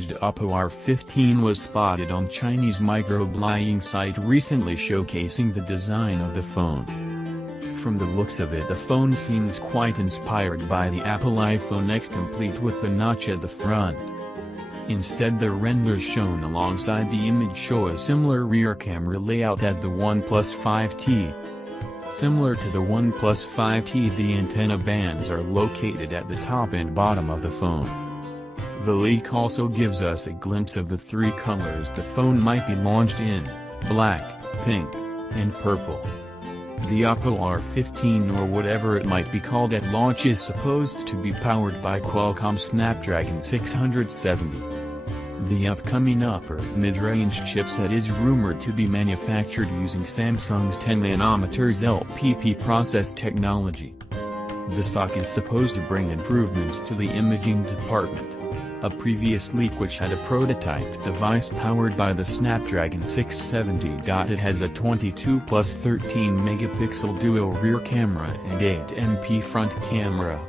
imaged Oppo R15 was spotted on Chinese microblogging site recently, showcasing the design of the phone. From the looks of it, the phone seems quite inspired by the Apple iPhone X, complete with the notch at the front. Instead, the renders shown alongside the image show a similar rear camera layout as the OnePlus 5T. Similar to the OnePlus 5T, the antenna bands are located at the top and bottom of the phone. The leak also gives us a glimpse of the three colors the phone might be launched in: black, pink, and purple. The Oppo R15, or whatever it might be called at launch, is supposed to be powered by Qualcomm's Snapdragon 670. The upcoming upper mid-range chipset is rumored to be manufactured using Samsung's 10nm LPP process technology. The SoC is supposed to bring improvements to the imaging department. A previous leak which had a prototype device powered by the Snapdragon 670. It has a 22 plus 13 megapixel dual rear camera and 8MP front camera.